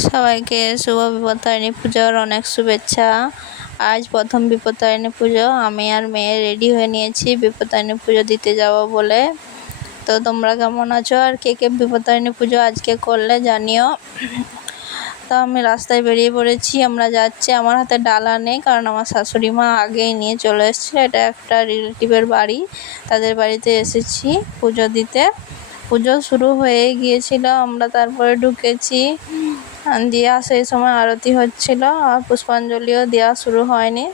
সবাইকে শুভ বিপত্তারিণী পুজোর অনেক শুভেচ্ছা। আজ প্রথম বিপত্তারিণী পুজো। আমি আর মেয়ে রেডি হয়ে নিয়েছি বিপত্তারিণী পুজো দিতে যাব বলে। তো তোমরা কেমন আছো আর কে কে বিপত্তারিণী পুজো আজকে করলে জানিও। তো আমি রাস্তায় বেরিয়ে পড়েছি, আমরা যাচ্ছি। আমার হাতে ডালা নেই কারণ আমার শাশুড়ি মা আগেই নিয়ে চলে এসেছিল। এটা একটা রিলেটিভের বাড়ি, তাদের বাড়িতে এসেছি পুজো দিতে। পুজো শুরু হয়ে গিয়েছিল, আমরা তারপরে ঢুকেছি। দিয়া সেই সময় আরতি হচ্ছিল আর পুষ্পাঞ্জলিও দেওয়া শুরু হয়নি।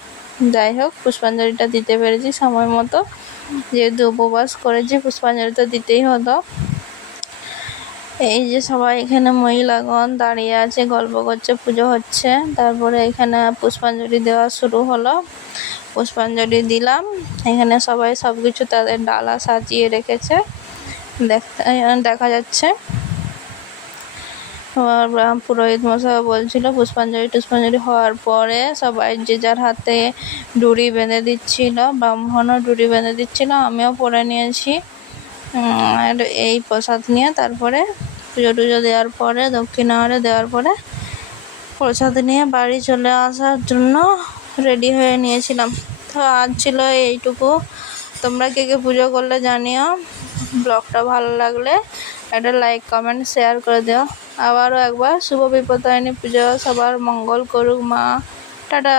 যাই হোক, পুষ্পাঞ্জলিটা দিতে পেরেছি সময় মতো, যেহেতু উপবাস করেছি পুষ্পাঞ্জলি তো দিতেই হতো। এই যে সবাই এখানে মহিলাগণ দাঁড়িয়ে আছে, গল্প করছে, পুজো হচ্ছে। তারপরে এখানে পুষ্পাঞ্জলি দেওয়া শুরু হলো। পুষ্পাঞ্জলি দিলাম। এখানে সবাই সব কিছু তাদের ডালা সাজিয়ে রেখেছে, দেখা যাচ্ছে। পুরোহিত মশাই বলছিল পুষ্পাঞ্জলি হওয়ার পরে সবাই যে যার হাতে ডুরি বেঁধে দিচ্ছিল, ব্রাহ্মণও ডুরি বেঁধে দিচ্ছিল, আমিও পরে নিয়েছি। আর এই প্রসাদ নিয়ে তারপরে পুজো টুজো দেওয়ার পরে, দক্ষিণাহারে দেওয়ার পরে প্রসাদ নিয়ে বাড়ি চলে আসার জন্য রেডি হয়ে নিয়েছিলাম। তো আজ ছিল এইটুকু। তোমরা কে কে পুজো করলে জানিও। ব্লগটা ভালো লাগলে একটা লাইক কমেন্ট শেয়ার করে দিও। আবারও একবার শুভ বিপত্তারিণী পুজো। সবার মঙ্গল করুক মা। টাটা।